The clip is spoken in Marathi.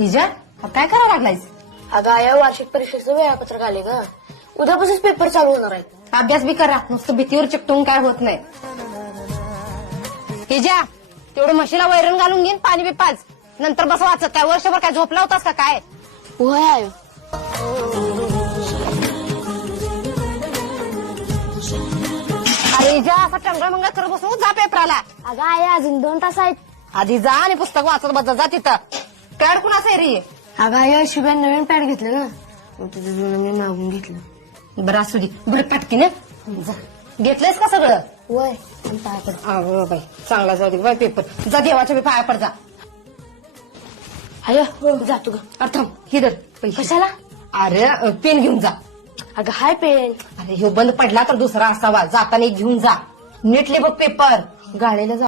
हिजा काय करावं लागलायस? अगं आया वार्षिक परीक्षेचं वेळापत्रक आले ग. उद्यापासूनच पेपर चालू होणार आहेत. अभ्यास बी करा, नुसतं भीतीवर चिकटून काय होत नाही. हिजा तेवढं म्हशीला वैरण घालून घेईन, पाणी बी पाच, नंतर बस वाचत. काय वर्षभर काय झोपला होतास का काय? होय आयो. अरे हिजा असा टंगळ मंगळ करत बसू, जा पेपराला. अगं आया अजून 2 तास आहेत. आधी जा आणि पुस्तक वाचत बस, जा तिथं. पॅड कुणाचं आहे रे? अगं आया शिवाय नवीन पॅड घेतलं ना, मग तुझं जुनं मी मागून घेतलं. बरं असू दे, बरं पटकीने जा. घेतलंयस का सगळं? वय अगं बाई चांगला जाऊ दे बाई पेपर. जा देवाच्या बी पाया पड जा. आया जातो ग. अर्थम ही धर पैसे. कशाला? अरे पेन घेऊन जा. अगं हाय पेन. अरे ह्यो बंद पडला तर दुसरा असावा, जाताना एक घेऊन जा. नीटले बघ पेपर, गाळेला जा.